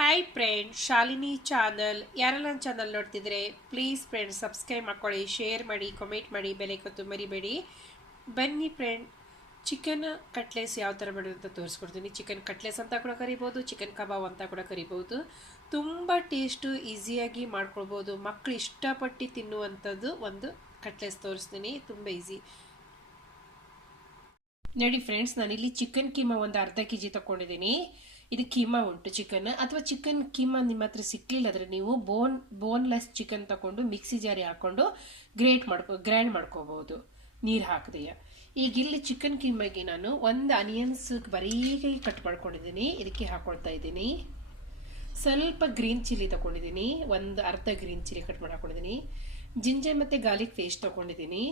Hi friend Shalini channel ಯಾರೆಲ್ಲ channel ನೋಡ್ತಿದ್ರೆ please friend subscribe ಮಾಡ್ಕೊಳ್ಳಿ ಶೇರ್ ಮಾಡಿ ಕಮೆಂಟ್ ಮಾಡಿ, ಬೆಲೆ ಕೊತ್ತು ಮರಿಬೇಡಿ. ಬನ್ನಿ ಫ್ರೆಂಡ್ ಚಿಕನ್ ಕಟ್ಲೆಸ್ ಯಾವ ಥರ ಮಾಡೋದು ಅಂತ ತೋರಿಸ್ಕೊಡ್ತೀನಿ. ಚಿಕನ್ ಕಟ್ಲೆಸ್ ಅಂತ ಕೂಡ ಕರಿಬೋದು ಚಿಕನ್ ಕಬಾಬ್ ಅಂತ ಕೂಡ ಕರಿಬೋದು. ತುಂಬ ಟೇಸ್ಟು ಈಸಿಯಾಗಿ ಮಾಡ್ಕೊಳ್ಬೋದು. ಮಕ್ಕಳು ಇಷ್ಟಪಟ್ಟು ತಿನ್ನುವಂಥದ್ದು ಒಂದು ಕಟ್ಲೆಸ್ ತೋರಿಸ್ತೀನಿ, ತುಂಬ ಈಸಿ ನೋಡಿ ಫ್ರೆಂಡ್ಸ್ ನಾನಿಲ್ಲಿ ಚಿಕನ್ ಕೀಮಾ ಒಂದು ಅರ್ಧ ಕೆ ಜಿ ತೊಗೊಂಡಿದ್ದೀನಿ ಇದು ಕೀಮಾ ಉಂಟು ಚಿಕನ್ ಅಥವಾ ಚಿಕನ್ ಕೀಮಾ ನಿಮ್ಮ ಹತ್ರ ಸಿಕ್ಕಲಿಲ್ಲ ನೀವು ಬೋನ್ ಬೋನ್ಲೆಸ್ ಚಿಕನ್ ತಗೊಂಡು ಮಿಕ್ಸಿ ಜಾರಿ ಹಾಕ್ಕೊಂಡು ಗ್ರೇಟ್ ಮಾಡ್ಕೊ ಗ್ರೈಂಡ್ ಮಾಡ್ಕೋಬಹುದು ನೀರು ಹಾಕಿದೆಯಾ ಈಗ ಇಲ್ಲಿ ಚಿಕನ್ ಕೀಮಾಗೆ ನಾನು ಒಂದು ಅನಿಯನ್ಸ್ ಬರೀಗೆ ಕಟ್ ಮಾಡ್ಕೊಂಡಿದ್ದೀನಿ. ಇದಕ್ಕೆ ಹಾಕೊಳ್ತಾ ಇದ್ದೀನಿ. ಸ್ವಲ್ಪ ಗ್ರೀನ್ ಚಿಲ್ಲಿ ತಗೊಂಡಿದ್ದೀನಿ ಒಂದು ಅರ್ಧ ಗ್ರೀನ್ ಚಿಲ್ಲಿ ಕಟ್ ಮಾಡಿ ಹಾಕೊಂಡಿದ್ದೀನಿ. ಜಿಂಜರ್ ಮತ್ತು ಗಾರ್ಲಿಕ್ ಪೇಸ್ಟ್ ತೊಗೊಂಡಿದ್ದೀನಿ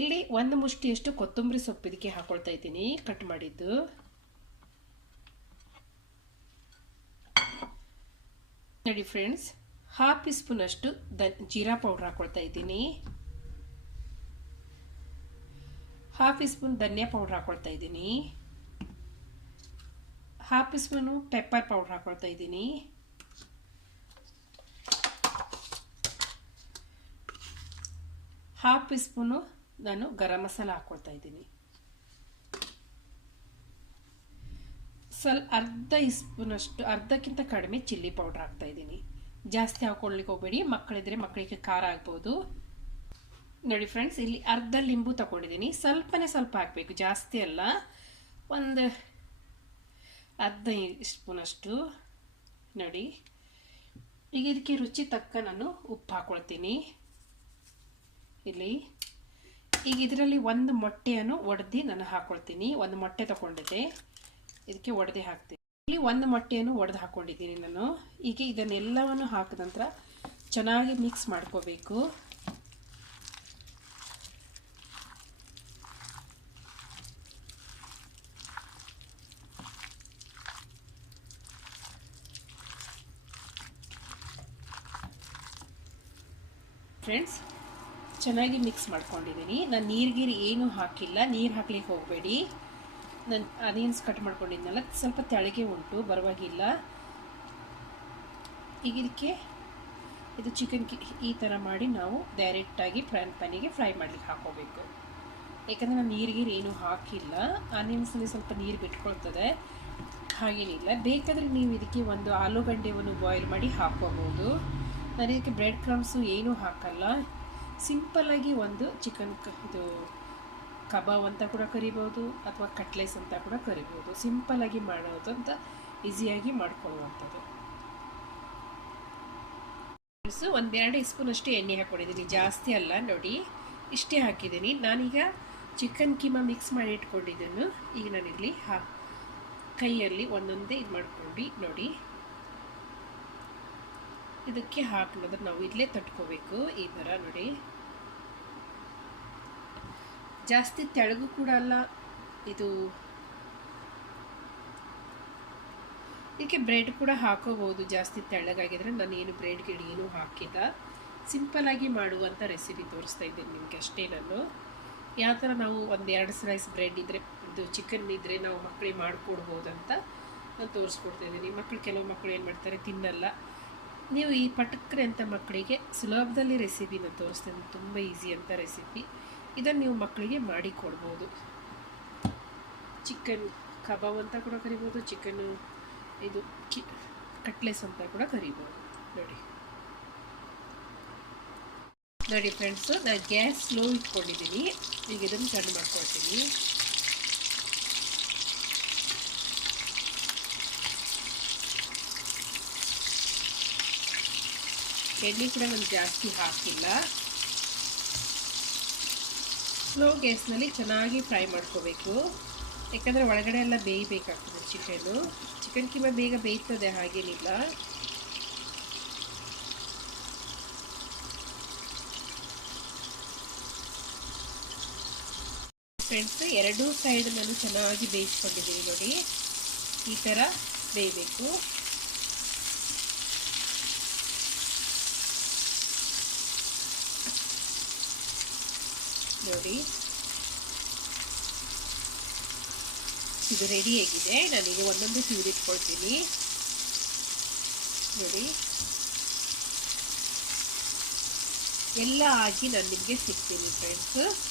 ಇಲ್ಲಿ ಒಂದು ಮುಷ್ಟಿಯಷ್ಟು ಕೊತ್ತಂಬರಿ ಸೊಪ್ಪು ಇದಕ್ಕೆ ಹಾಕೊಳ್ತಾ ಇದ್ದೀನಿ. ಕಟ್ ಮಾಡಿದ್ದು. ನೋಡಿ ಫ್ರೆಂಡ್ಸ್ ಹಾಫ್ ಟೀ ಸ್ಪೂನ್ ಅಷ್ಟು ದ, ಜೀರಾ ಪೌಡ್ರ್ ಹಾಕೊಳ್ತಾ ಇದ್ದೀನಿ. ಹಾಫ್ ಟೀ ಸ್ಪೂನ್ ಧನಿಯಾ ಪೌಡ್ರ್ ಹಾಕೊಳ್ತಾ ಇದ್ದೀನಿ. Half teaspoon pepper powder ಹಾಕೊಳ್ತಾ ಇದ್ದೀನಿ. ಹಾಫ್ ಟೀ ಸ್ಪೂನು ನಾನು ಗರಂ ಮಸಾಲ ಹಾಕ್ಕೊಳ್ತಾ ಇದ್ದೀನಿ. ಸ್ವಲ್ಪ ಅರ್ಧ ಇಸ್ಪೂನಷ್ಟು, ಅರ್ಧಕ್ಕಿಂತ ಕಡಿಮೆ ಚಿಲ್ಲಿ ಪೌಡ್ರ್ ಹಾಕ್ತಾ ಇದ್ದೀನಿ. ಜಾಸ್ತಿ ಹಾಕೊಳ್ಳಿಕ್ಕೆ ಹೋಗಬೇಡಿ. ಮಕ್ಕಳಿದ್ರೆ ಮಕ್ಕಳಿಗೆ ಖಾರ ಆಗ್ಬೋದು. ನೋಡಿ ಫ್ರೆಂಡ್ಸ್ ಇಲ್ಲಿ ಅರ್ಧ ಲಿಂಬು ತಗೊಂಡಿದ್ದೀನಿ. ಸ್ವಲ್ಪನೇ ಸ್ವಲ್ಪ ಹಾಕಬೇಕು, ಜಾಸ್ತಿ ಅಲ್ಲ. ಒಂದು ಅರ್ಧ ಸ್ಪೂನಷ್ಟು ನೋಡಿ, ಈಗ ಇದಕ್ಕೆ ರುಚಿ ತಕ್ಕ ನಾನು ಉಪ್ಪು ಹಾಕೊಳ್ತೀನಿ. ಇಲ್ಲಿ, ಈಗ ಇದರಲ್ಲಿ ಒಂದು ಮೊಟ್ಟೆಯನ್ನು ಒಡೆದು ನಾನು ಹಾಕ್ಕೊಳ್ತೀನಿ ಒಂದು ಮೊಟ್ಟೆ ತಗೊಂಡಿದ್ದೆ. ಇದಕ್ಕೆ ಒಡೆದು ಹಾಕ್ತೀನಿ. ಇಲ್ಲಿ ಒಂದು ಮೊಟ್ಟೆಯನ್ನು ಒಡೆದು ಹಾಕ್ಕೊಂಡಿದ್ದೀನಿ ನಾನು. ಈಗ ಇದನ್ನೆಲ್ಲವನ್ನು ಹಾಕಿದ ನಂತರ ಚೆನ್ನಾಗಿ ಮಿಕ್ಸ್ ಮಾಡ್ಕೋಬೇಕು. ಫ್ರೆಂಡ್ಸ್ ಚೆನ್ನಾಗಿ ಮಿಕ್ಸ್ ಮಾಡ್ಕೊಂಡಿದ್ದೀನಿ. ನಾನು ನೀರ್ಗಿರಿ ಏನೂ ಹಾಕಿಲ್ಲ. ನೀರು ಹಾಕ್ಲಿಕ್ಕೆ ಹೋಗಬೇಡಿ. ನಾನು ಅನಿಯನ್ಸ್ ಕಟ್ ಮಾಡ್ಕೊಂಡಿದ್ನಲ್ಲ, ಸ್ವಲ್ಪ ತೆಳಗೆ ಉಂಟು, ಪರವಾಗಿಲ್ಲ. ಈಗ ಇದಕ್ಕೆ ಇದು ಚಿಕನ್ ಈ ಥರ ಮಾಡಿ ನಾವು ಡೈರೆಕ್ಟಾಗಿ ಫ್ರೈನ್ ಪ್ಯಾನಿಗೆ ಫ್ರೈ ಮಾಡಲಿಕ್ಕೆ ಹಾಕೋಬೇಕು ಯಾಕಂದರೆ ನಾನು ನೀರಿಗೀರು ಏನೂ ಹಾಕಿಲ್ಲ. ಆನಿಯನ್ಸಲ್ಲಿ ಸ್ವಲ್ಪ ನೀರು ಬಿಟ್ಕೊಳ್ತದೆ. ಹಾಗೇನಿಲ್ಲ ಬೇಕಾದರೆ ನೀವು ಇದಕ್ಕೆ ಒಂದು ಆಲೂಗಡ್ಡೆಯನ್ನು ಬಾಯ್ಲ್ ಮಾಡಿ ಹಾಕೋಬೋದು ನಾನು ಇದಕ್ಕೆ ಬ್ರೆಡ್ ಕ್ರಮ್ಸು ಏನೂ ಹಾಕಲ್ಲ. ಸಿಂಪಲ್ಲಾಗಿ ಒಂದು ಚಿಕನ್ ಇದು ಕಬಾಬ್ ಅಂತ ಕೂಡ ಕರಿಬೋದು ಅಥವಾ ಕಟ್ಲೆಸ್ ಅಂತ ಕೂಡ ಕರಿಬೋದು. ಸಿಂಪಲ್ಲಾಗಿ ಮಾಡೋದು ಅಂತ ಈಸಿಯಾಗಿ ಮಾಡ್ಕೊಳ್ಳುವಂಥದ್ದು. ಒಂದೆರಡು ಸ್ಪೂನ್ ಅಷ್ಟು ಎಣ್ಣೆ ಹಾಕ್ಕೊಂಡಿದ್ದೀನಿ ಜಾಸ್ತಿ ಅಲ್ಲ, ನೋಡಿ. ಇಷ್ಟೇ ಹಾಕಿದ್ದೀನಿ. ನಾನೀಗ ಚಿಕನ್ ಕೀಮಾ ಮಿಕ್ಸ್ ಮಾಡಿ ಇಟ್ಕೊಂಡಿದ್ದನ್ನು ಈಗ ನಾನಿಲ್ಲಿ ಹಾ, ಕೈಯಲ್ಲಿ ಒಂದೊಂದೇ ಇದು ಮಾಡ್ಕೊಂಡು, ನೋಡಿ. ಇದಕ್ಕೆ ಹಾಕೋದ್ರೆ ನಾವು ಇಲ್ಲೇ ತಟ್ಕೋಬೇಕು. ಈ ಥರ ನೋಡಿ. ಜಾಸ್ತಿ ತೆಳಗು ಕೂಡ ಅಲ್ಲ. ಇದು ಇದಕ್ಕೆ ಬ್ರೆಡ್ ಕೂಡ ಹಾಕೋಬೋದು ಜಾಸ್ತಿ ತೆಳ್ಳಗಾಗಿದ್ರೆ? ನಾನು ಏನು ಬ್ರೆಡ್ ಗಿಡ ಏನೂ ಹಾಕಿಲ್ಲ. ಸಿಂಪಲಾಗಿ ಮಾಡುವಂಥ ರೆಸಿಪಿ ತೋರಿಸ್ತಾ ಇದ್ದೀನಿ ನಿಮಗೆ ಅಷ್ಟೇ ನಾನು. ಯಾವ ಥರ ನಾವು ಒಂದು ಎರಡು ಸ್ಲೈಸ್ ಬ್ರೆಡ್ ಇದ್ದರೆ ಇದು ಚಿಕನ್ ಇದ್ದರೆ ನಾವು ಮಕ್ಕಳಿಗೆ ಅಂತ ನಾನು ತೋರಿಸ್ಕೊಡ್ತಾ ಇದ್ದೀನಿ. ಮಕ್ಕಳು ಕೆಲವು ಮಕ್ಕಳು ಏನು ಮಾಡ್ತಾರೆ? ತಿನ್ನಲ್ಲ. ನೀವು ಈ ಪಟಕ್ರೆ ಅಂತ ಮಕ್ಕಳಿಗೆ ಸುಲಭದಲ್ಲಿ ರೆಸಿಪಿನ ತೋರಿಸ್ತೀನಿ ತುಂಬ ಈಸಿ ಅಂತ ರೆಸಿಪಿ. ಇದನ್ನು ನೀವು ಮಕ್ಕಳಿಗೆ ಮಾಡಿ ಕೊಡ್ಬೋದು. ಚಿಕನ್ ಕಬಾಬ್ ಅಂತ ಕೂಡ ಕರಿಬೋದು, ಚಿಕನ್ ಇದು ಕಿ, ಕಟ್ಲೆಸ್ ಅಂತ ಕೂಡ ಕರಿಬೋದು. ನೋಡಿ. ನೋಡಿ ಫ್ರೆಂಡ್ಸು, ನಾನು ಗ್ಯಾಸ್ ಸ್ಲೋ ಇಟ್ಕೊಂಡಿದ್ದೀನಿ. ಈಗ ಇದನ್ನು ಸಣ್ಣ ಮಾಡ್ಕೊಳ್ತೀನಿ. ಎಣ್ಣೆ ಕೂಡ ನಾನು ಜಾಸ್ತಿ ಹಾಕಿಲ್ಲ. ಸ್ಲೋ ಗ್ಯಾಸ್ನಲ್ಲಿ ಚೆನ್ನಾಗಿ ಫ್ರೈ ಮಾಡ್ಕೋಬೇಕು. ಯಾಕಂದರೆ ಒಳಗಡೆ ಎಲ್ಲ ಬೇಯಬೇಕಾಗ್ತದೆ ಚಿಕನು ಚಿಕನ್ ಕಿಮಾ ಬೇಗ ಬೇಯ್ತದೆ ಹಾಗೇನಿಲ್ಲ. ಫ್ರೆಂಡ್ಸ್ ಎರಡೂ ಸೈಡ್ ನಾನು ಚೆನ್ನಾಗಿ ಬೇಯಿಸ್ಕೊಂಡಿದ್ದೀನಿ ನೋಡಿ. ಈ ಥರ ಬೇಯಬೇಕು. ನೋಡಿ. ಇದು ರೆಡಿಯಾಗಿದೆ ನಾನೀಗ ಒಂದೊಂದು ತಿಂದಿಟ್ಕೊಳ್ತೀನಿ ನೋಡಿ. ಎಲ್ಲ ಆಗಿ ನಾನು ನಿಮಗೆ ಸಿಗ್ತೀನಿ ಫ್ರೆಂಡ್ಸ್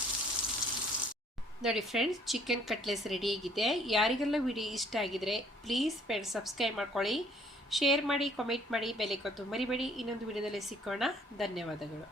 ನೋಡಿ ಫ್ರೆಂಡ್ಸ್ ಚಿಕನ್ ಕಟ್ಲೆಸ್ ರೆಡಿ ಆಗಿದೆ. ಯಾರಿಗೆಲ್ಲ ವಿಡಿಯೋ ಇಷ್ಟ ಆಗಿದ್ರೆ ಪ್ಲೀಸ್ ಫ್ರೆಂಡ್ಸ್ ಸಬ್ಸ್ಕ್ರೈಬ್ ಮಾಡ್ಕೊಳ್ಳಿ. ಶೇರ್ ಮಾಡಿ ಕಾಮೆಂಟ್ ಮಾಡಿ ಬೆಲೆ ಕೊತ್ತು ಮರಿಬೇಡಿ. ಇನ್ನೊಂದು ವಿಡಿಯೋದಲ್ಲಿ ಸಿಕ್ಕೋಣ ಧನ್ಯವಾದಗಳು.